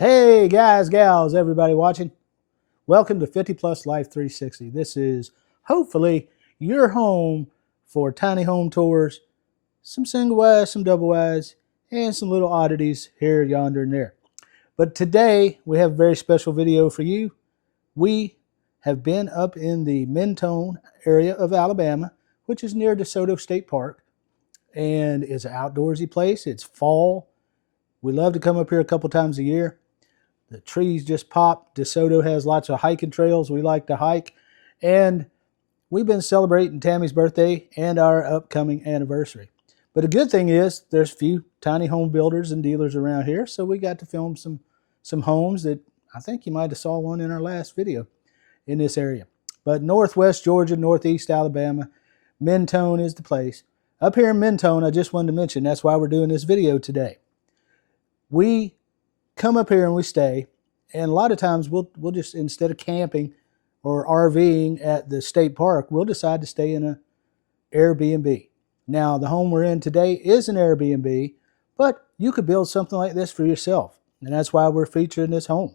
Hey guys, gals, everybody watching. Welcome to 50 Plus Life 360. This is hopefully your home for tiny home tours, some single wides, some double wides, and some little oddities here, yonder, and there. But today we have a very special video for you. We have been up in the Mentone area of Alabama, which is near DeSoto State Park, and it's an outdoorsy place. It's fall. We love to come up here a couple times a year. The trees just pop. DeSoto has lots of hiking trails. We like to hike. And we've been celebrating Tammy's birthday and our upcoming anniversary. But a good thing is there's a few tiny home builders and dealers around here. So we got to film some homes that I think you might have saw one in our last video in this area. But Northwest Georgia, Northeast Alabama, Mentone is the place. Up here in Mentone, I just wanted to mention, that's why we're doing this video today. We come up here and we stay, and a lot of times we'll just, instead of camping or RVing at the state park, we'll decide to stay in an Airbnb. Now, the home we're in today is an Airbnb, but you could build something like this for yourself, and that's why we're featuring this home.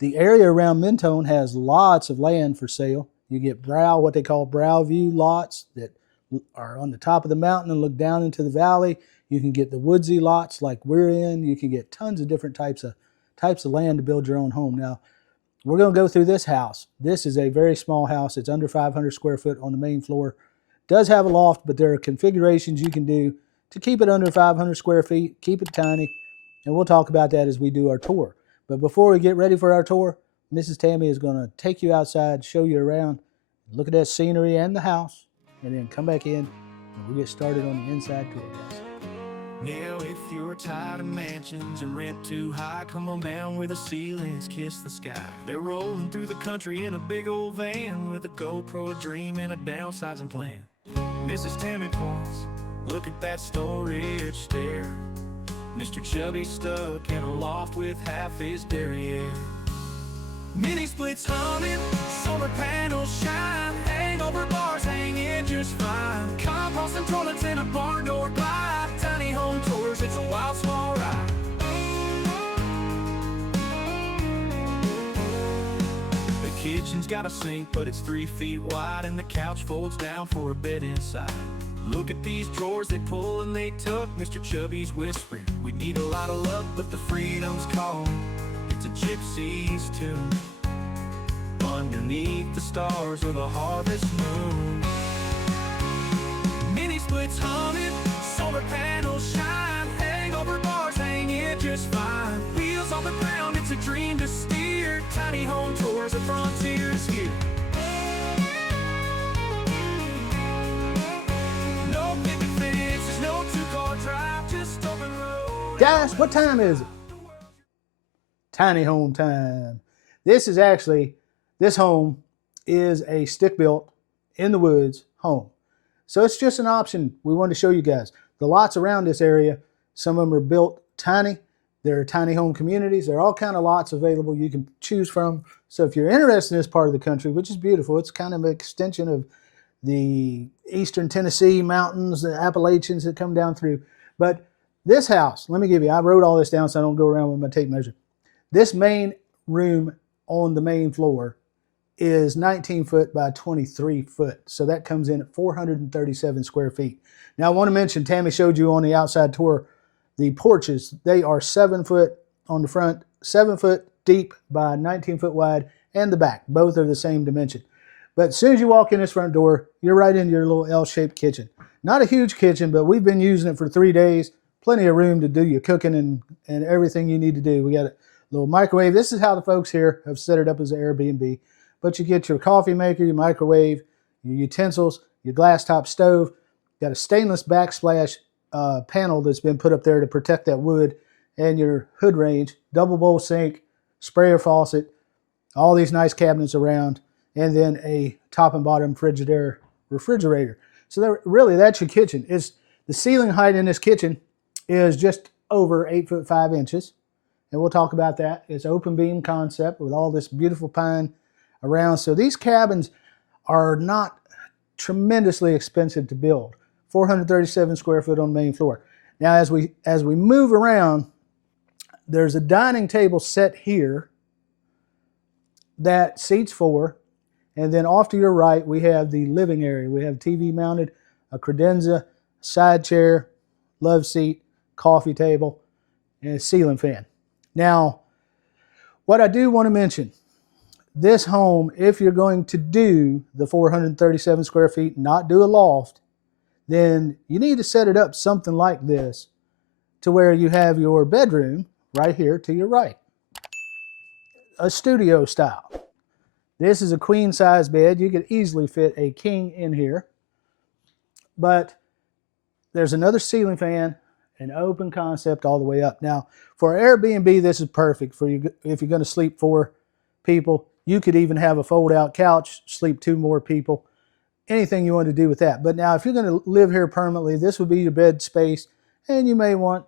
The area around Mentone has lots of land for sale. You get what they call brow view lots that are on the top of the mountain and look down into the valley. You can get the woodsy lots like we're in. You can get tons of different types of land to build your own home. Now, we're going to go through this house. This is a very small house. It's under 500 square foot on the main floor. It does have a loft, but there are configurations you can do to keep it under 500 square feet, keep it tiny, and we'll talk about that as we do our tour. But before we get ready for our tour, Mrs. Tammy is going to take you outside, show you around, look at that scenery and the house, and then come back in and we'll get started on the inside tour, guys. Now if you're tired of mansions and rent too high, come on down where the ceilings kiss the sky. They're rolling through the country in a big old van with a GoPro, a dream, and a downsizing plan. Mrs. Tammy points, look at that storage stair. Mr. Chubby stuck in a loft with half his derriere. Mini splits humming, solar panels shine, hangover bars hanging just fine. Compost and toilets in a barn door glide. Tiny home tours, it's a wild small ride. The kitchen's got a sink, but it's 3 feet wide, and the couch folds down for a bed inside. Look at these drawers, they pull and they tuck. Mr. Chubby's whispering, we need a lot of luck, but the freedom's calling. It's a gypsy's tune. Underneath the stars or the harvest moon. Mini splits humming, solar panels shine, hangover bars hanging just fine. Wheels on the ground, it's a dream to steer. Tiny home tours, the frontier's here. No picket fences, no two-car drive, just open road. Guys, what time is it? Tiny home time. This home is a stick-built, in the woods home. So it's just an option we wanted to show you guys. The lots around this area, some of them are built tiny. There are tiny home communities. There are all kind of lots available you can choose from. So if you're interested in this part of the country, which is beautiful, it's kind of an extension of the eastern Tennessee mountains, the Appalachians that come down through. But this house, I wrote all this down so I don't go around with my tape measure. This main room on the main floor is 19 foot by 23 foot. So that comes in at 437 square feet. Now I want to mention, Tammy showed you on the outside tour, the porches, they are 7 foot on the front, 7 foot deep by 19 foot wide, and the back. Both are the same dimension. But as soon as you walk in this front door, you're right into your little L-shaped kitchen. Not a huge kitchen, but we've been using it for 3 days. Plenty of room to do your cooking and everything you need to do. We got a little microwave. This is how the folks here have set it up as an Airbnb. But you get your coffee maker, your microwave, your utensils, your glass top stove. Got a stainless backsplash panel that's been put up there to protect that wood, and your hood range, double bowl sink, sprayer faucet, all these nice cabinets around, and then a top and bottom refrigerator. So that's your kitchen. The ceiling height in this kitchen is just over 8'5" and we'll talk about that. It's open beam concept with all this beautiful pine around. So these cabins are not tremendously expensive to build. 437 square foot on the main floor. Now as we move around, there's a dining table set here that seats 4. And then off to your right, we have the living area. We have TV mounted, a credenza, side chair, love seat, coffee table, and a ceiling fan. Now, what I do want to mention, this home, if you're going to do the 437 square feet, not do a loft, then you need to set it up something like this to where you have your bedroom right here to your right. A studio style. This is a queen size bed. You could easily fit a king in here. But there's another ceiling fan, an open concept all the way up. Now, for Airbnb, this is perfect for you. If you're going to sleep 4 people, you could even have a fold out couch, sleep 2 more people, anything you want to do with that. But now if you're going to live here permanently, this would be your bed space, and you may want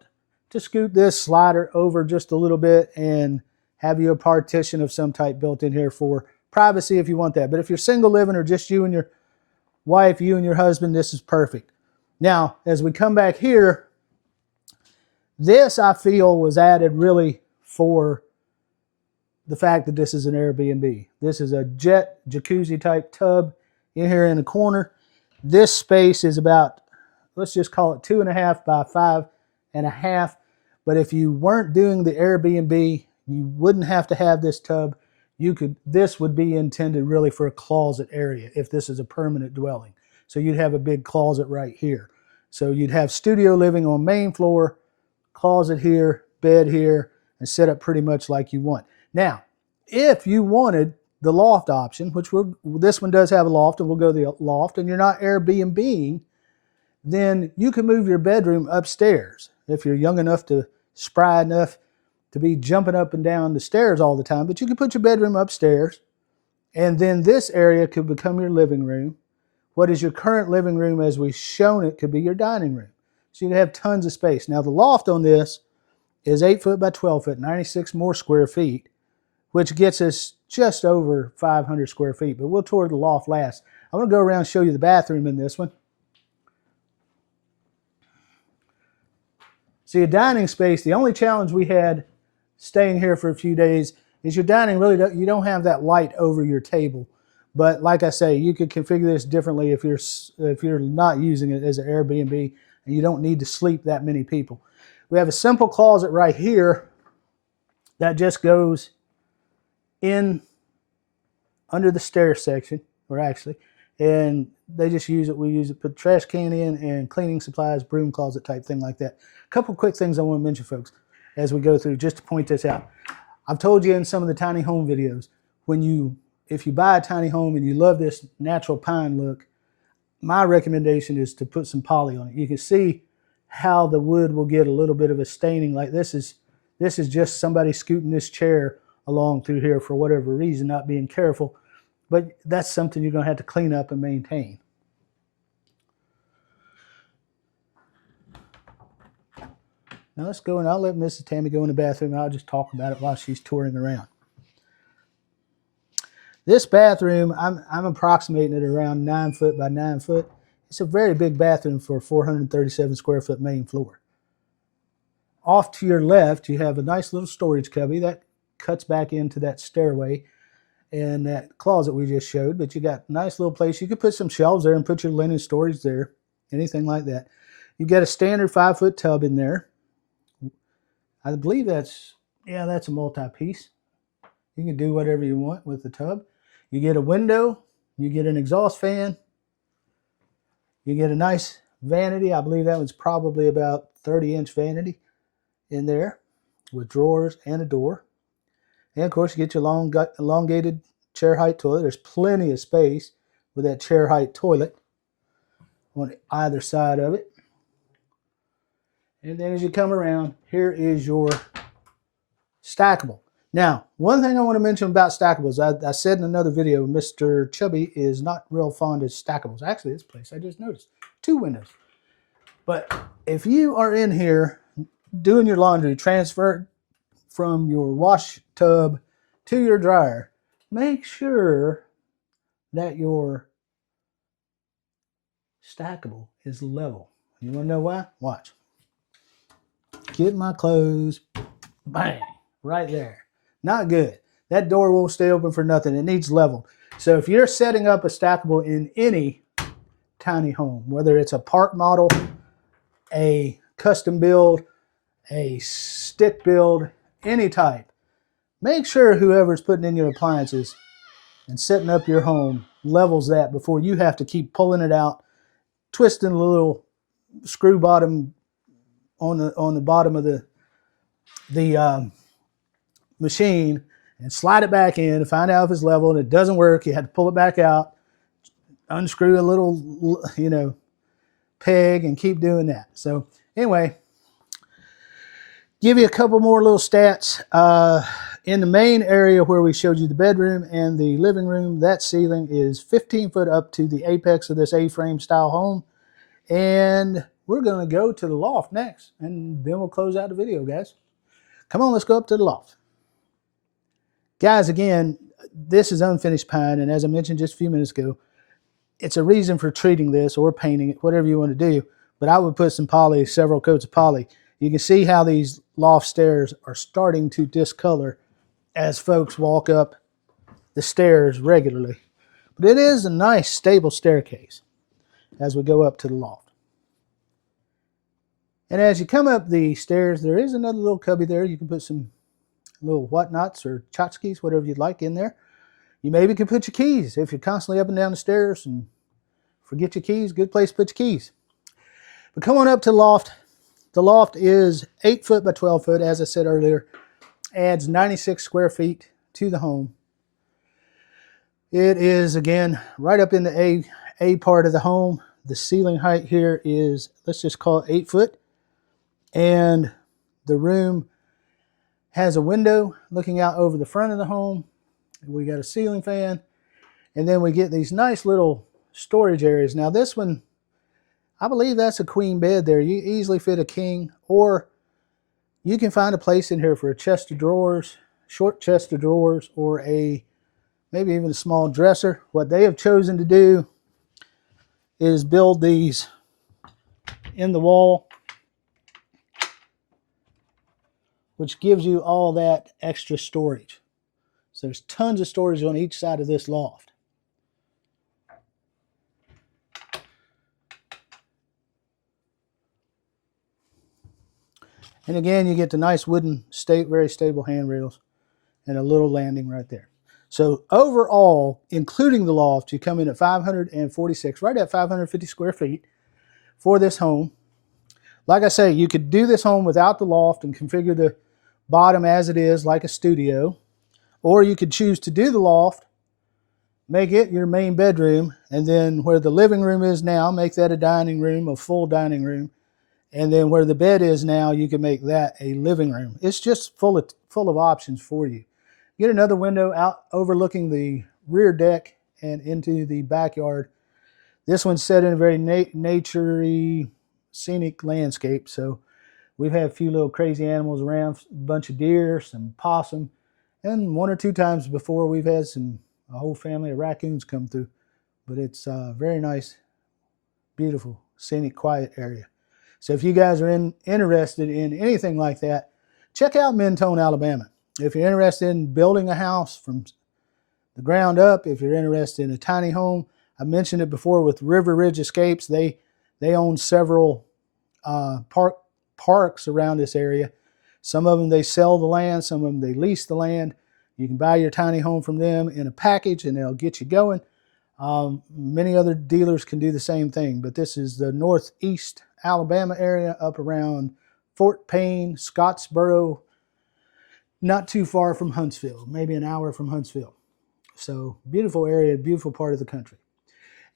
to scoot this slider over just a little bit and have you a partition of some type built in here for privacy if you want that. But if you're single living or just you and your wife, you and your husband, this is perfect. Now, as we come back here, this I feel was added really for the fact that this is an Airbnb. This is a jet jacuzzi type tub in here in the corner. This space is about, let's just call it 2.5 by 5.5. But if you weren't doing the Airbnb, you wouldn't have to have this tub. This would be intended really for a closet area if this is a permanent dwelling. So you'd have a big closet right here. So you'd have studio living on main floor, closet here, bed here, and set up pretty much like you want. Now, if you wanted the loft option, which this one does have a loft, and we'll go to the loft, and you're not Airbnb-ing, then you can move your bedroom upstairs. If you're young enough to, spry enough to be jumping up and down the stairs all the time, but you can put your bedroom upstairs, and then this area could become your living room. What is your current living room as we've shown it could be your dining room. So you have tons of space. Now the loft on this is 8 foot by 12 foot, 96 more square feet, which gets us just over 500 square feet, but we'll tour the loft last. I'm gonna go around and show you the bathroom in this one. See, a dining space, the only challenge we had staying here for a few days is your dining you don't have that light over your table. But like I say, you could configure this differently if you're not using it as an Airbnb and you don't need to sleep that many people. We have a simple closet right here that just goes in under the stair section, and they just use it. We use it, put trash can in and cleaning supplies, broom closet type thing like that. A couple quick things I want to mention, folks, as we go through, just to point this out. I've told you in some of the tiny home videos, if you buy a tiny home and you love this natural pine look, my recommendation is to put some poly on it. You can see how the wood will get a little bit of a staining. Like this is just somebody scooting this chair along through here for whatever reason, not being careful. But that's something you're going to have to clean up and maintain. Now let's go, and I'll let Mrs. Tammy go in the bathroom, and I'll just talk about it while she's touring around. This bathroom, I'm approximating it around 9 foot by 9 foot. It's a very big bathroom for a 437 square foot main floor. Off to your left, you have a nice little storage cubby that cuts back into that stairway and that closet we just showed, but you got a nice little place. You could put some shelves there and put your linen storage there, anything like that. You got a standard 5 foot tub in there. I believe that's a multi-piece. You can do whatever you want with the tub. You get a window, you get an exhaust fan, you get a nice vanity. I believe that was probably about 30-inch vanity in there with drawers and a door. And of course, you get your elongated chair height toilet. There's plenty of space with that chair height toilet on either side of it. And then as you come around, here is your stackable. Now, one thing I want to mention about stackables, I said in another video, Mr. Chubby is not real fond of stackables. Actually, this place, I just noticed, 2 windows. But if you are in here doing your laundry, transferred from your wash tub to your dryer, make sure that your stackable is level. You want to know why? Watch. Get my clothes, Bang, right there. Not good. That door won't stay open for nothing. It needs leveled. So if you're setting up a stackable in any tiny home, whether it's a park model, a custom build, a stick build, any type, make sure whoever's putting in your appliances and setting up your home levels that before you have to keep pulling it out, twisting a little screw bottom on the bottom of the machine and slide it back in to find out if it's level, and it doesn't work. You have to pull it back out, unscrew a little, peg, and keep doing that. So anyway, give you a couple more little stats. In the main area where we showed you the bedroom and the living room, that ceiling is 15 foot up to the apex of this A-frame style home. And we're going to go to the loft next, and then we'll close out the video, guys. Come on, let's go up to the loft. Guys, again, this is unfinished pine, and as I mentioned just a few minutes ago, it's a reason for treating this or painting it, whatever you want to do. But I would put some poly, several coats of poly. You can see how these loft stairs are starting to discolor as folks walk up the stairs regularly. But it is a nice, stable staircase as we go up to the loft. And as you come up the stairs, there is another little cubby there. You can put some little whatnots or tchotchkes, whatever you'd like in there. You maybe can put your keys if you're constantly up and down the stairs and forget your keys. Good place to put your keys. But come on up to the loft. The loft is 8 foot by 12 foot, as I said earlier. Adds 96 square feet to the home. It is, again, right up in the A part of the home. The ceiling height here is, let's just call it 8 foot. And the room has a window looking out over the front of the home. We got a ceiling fan. And then we get these nice little storage areas. Now this one, I believe that's a queen bed there. You easily fit a king, or you can find a place in here for a chest of drawers, short chest of drawers, or maybe even a small dresser. What they have chosen to do is build these in the wall, which gives you all that extra storage. So there's tons of storage on each side of this loft. And again, you get the nice wooden, very stable handrails and a little landing right there. So overall, including the loft, you come in at 546, right at 550 square feet for this home. Like I say, you could do this home without the loft and configure the bottom as it is, like a studio. Or you could choose to do the loft, make it your main bedroom, and then where the living room is now, make that a dining room, a full dining room. And then where the bed is now, you can make that a living room. It's just full of options for you. Get another window out overlooking the rear deck and into the backyard. This one's set in a very naturey, scenic landscape. So we've had a few little crazy animals around, a bunch of deer, some possum, and one or two times before we've had a whole family of raccoons come through. But it's a very nice, beautiful, scenic, quiet area. So if you guys are interested in anything like that, check out Mentone, Alabama. If you're interested in building a house from the ground up, if you're interested in a tiny home, I mentioned it before with River Ridge Escapes. They own several parks around this area. Some of them they sell the land, some of them they lease the land. You can buy your tiny home from them in a package and they'll get you going. Many other dealers can do the same thing, but this is the northeast Alabama area up around Fort Payne, Scottsboro, not too far from Huntsville, maybe an hour from Huntsville. So beautiful area, beautiful part of the country.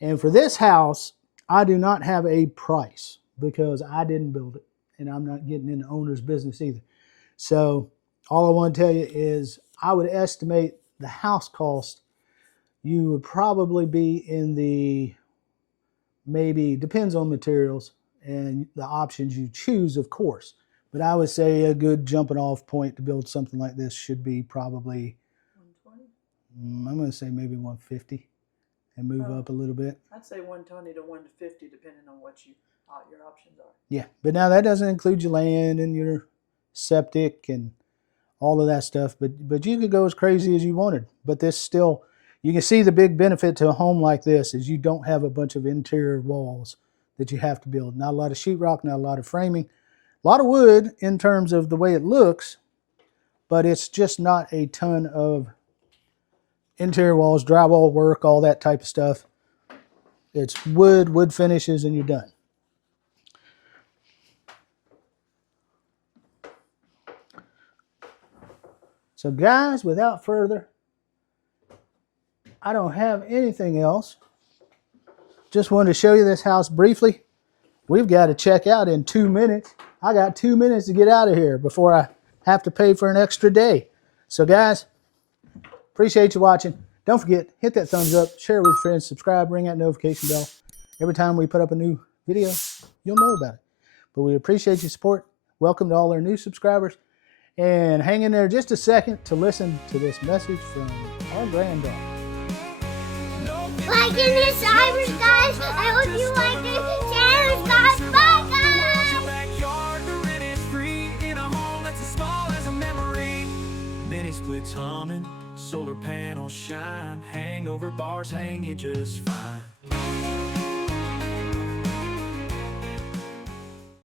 And for this house, I do not have a price because I didn't build it and I'm not getting into owner's business either. So all I want to tell you is I would estimate the house cost, you would probably be in the, maybe, depends on materials and the options you choose, of course. But I would say a good jumping off point to build something like this should be probably 120. I'm going to say maybe 150 and move up a little bit. I'd say 120 to 150 depending on what your options are. Yeah, but now that doesn't include your land and your septic and all of that stuff. But you could go as crazy as you wanted. But this still, you can see the big benefit to a home like this is you don't have a bunch of interior walls that you have to build. Not a lot of sheetrock, not a lot of framing, a lot of wood in terms of the way it looks, but it's just not a ton of interior walls, drywall work, all that type of stuff. It's wood finishes, and you're done. So guys, without further, I don't have anything else. Just wanted to show you this house briefly. We've got to check out in 2 minutes. I got 2 minutes to get out of here before I have to pay for an extra day. So guys, appreciate you watching. Don't forget, hit that thumbs up, share it with your friends, subscribe, ring that notification bell. Every time we put up a new video, you'll know about it. But we appreciate your support. Welcome to all our new subscribers. And hang in there just a second to listen to this message from our granddaughter. Like in this Irish, guys. I hope you like this challenge, guys. Bye, guys. Your backyard, the rent is free in a home that's as small as a memory. Mini splits humming, solar panels shine, hangover bars hang you just fine.